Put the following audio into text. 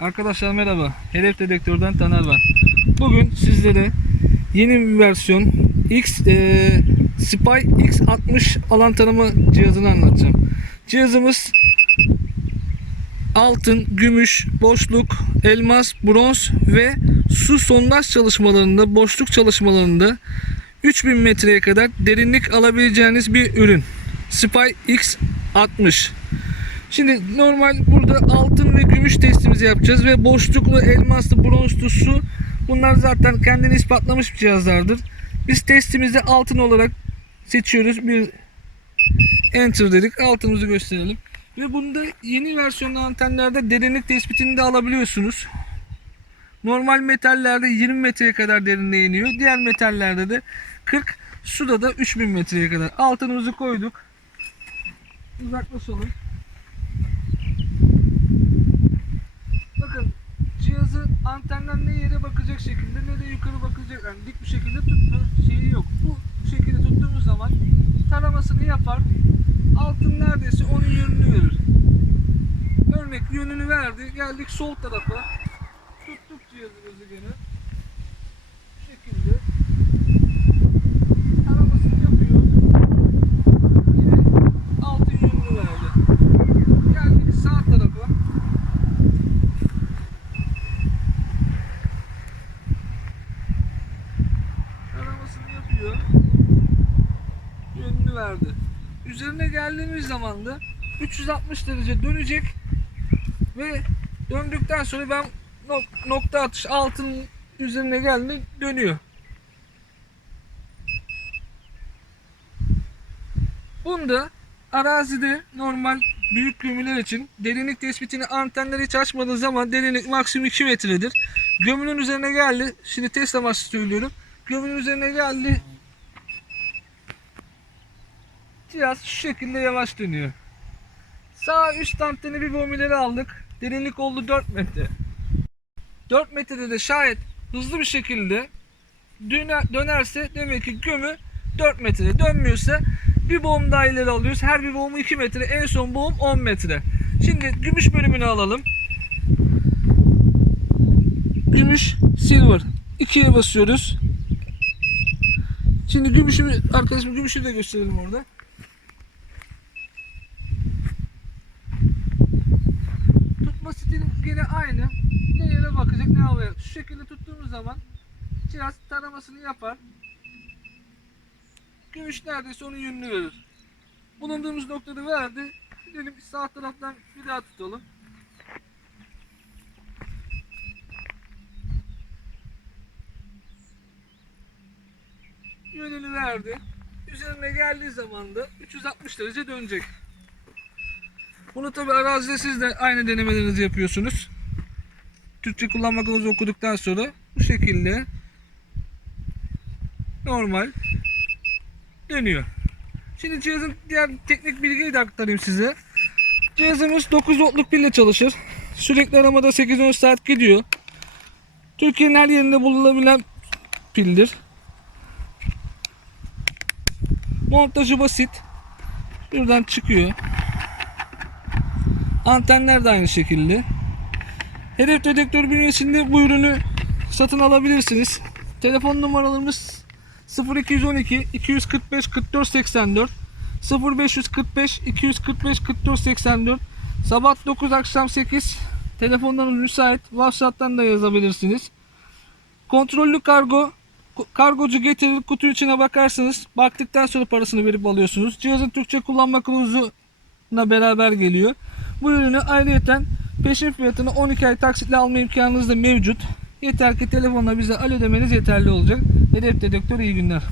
Arkadaşlar merhaba. Hedef Dedektör'den Taner ben. Bugün sizlere yeni bir versiyon X e, Spy X60 alan tanıma cihazını anlatacağım. Cihazımız altın, gümüş, boşluk, elmas, bronz ve su sondaj çalışmalarında, boşluk çalışmalarında 3000 metreye kadar derinlik alabileceğiniz bir ürün. Spy X60. Şimdi normal burada altın ve gümüş testimizi yapacağız ve boşluklu, elmaslı, bronzlu su bunlar zaten kendini ispatlamış bir cihazlardır. Biz testimizi altın olarak seçiyoruz. Bir enter dedik. Altımızı gösterelim. Ve bunda yeni versiyonlu antenlerde derinlik tespitini de alabiliyorsunuz. Normal metallerde 20 metreye kadar derinliğe iniyor. Diğer metallerde de 40, suda da 3000 metreye kadar. Altınımızı koyduk. Uzaklaşalım. Antenden ne yere bakacak şekilde ne de yukarı bakacak yani dik bir şekilde tutma şeyi yok. Bu şekilde tuttuğumuz zaman taramasını yapar. Altın neredeyse onun yönünü verir. Örnek yönünü verdi. Geldik sol tarafa. Tuttuk cihazımızı gene. Bu şekilde. Taramasını yapıyor. Yine altın yönünü verdi. Geldik sağ tarafa. Taramasını yapıyor. Yönünü verdi. Üzerine geldiğimiz zaman da 360 derece dönecek ve döndükten sonra ben nok- nokta atış altın üzerine geldi dönüyor. Bunda arazide normal büyük gömüler için derinlik tespitini antenleri hiç açmadığı zaman derinlik maksimum 2 metredir. Gömünün üzerine geldi. Şimdi test amaçlı söylüyorum. Gömünün üzerine geldi. Cihaz şu şekilde yavaş dönüyor. Sağ üst anteni bir bomileri aldık. Derinlik oldu 4 metre. 4 metrede de şayet hızlı bir şekilde döner, dönerse demek ki gömü 4 metre. Dönmüyorsa bir boğum daha ileri alıyoruz. Her bir boğumu 2 metre. En son boğum 10 metre. Şimdi gümüş bölümünü alalım. Gümüş, silver. 2'ye basıyoruz. Şimdi gümüşü, arkadaşım gümüşü de gösterelim orada. Tutma stili gene aynı. Ne yere bakacak ne havaya. Şu şekilde tuttuğumuz zaman cihaz taramasını yapar. Gümüş neredeyse onun yönünü verir. Bulunduğumuz noktada verdi. Gidelim sağ taraftan bir daha tutalım. Yönünü verdi. Üzerine geldiği zaman da 360 derece dönecek. Bunu tabi arazide siz de aynı denemelerinizi yapıyorsunuz. Türkçe kullanma kılavuzu okuduktan sonra bu şekilde normal dönüyor. Şimdi cihazın diğer teknik bilgiyi de aktarayım size. Cihazımız 9 voltluk pille çalışır. Sürekli aramada 8-10 saat gidiyor. Türkiye'nin her yerinde bulunabilen pildir. Montajı basit. Şuradan çıkıyor. Antenler de aynı şekilde. Hedef dedektör bünyesinde bu ürünü satın alabilirsiniz. Telefon numaralarımız 0212 245 44 84 0545 245 44 84 Sabah 9 akşam 8 telefondan müsait. WhatsApp'tan da yazabilirsiniz. Kontrollü kargo kargocu getirir kutu içine bakarsınız. Baktıktan sonra parasını verip alıyorsunuz. Cihazın Türkçe kullanma kılavuzuna beraber geliyor. Bu ürünü ayrıyeten peşin fiyatını 12 ay taksitle alma imkanınız da mevcut. Yeter ki telefonla bize alo demeniz yeterli olacak. Hedef dedektör iyi günler.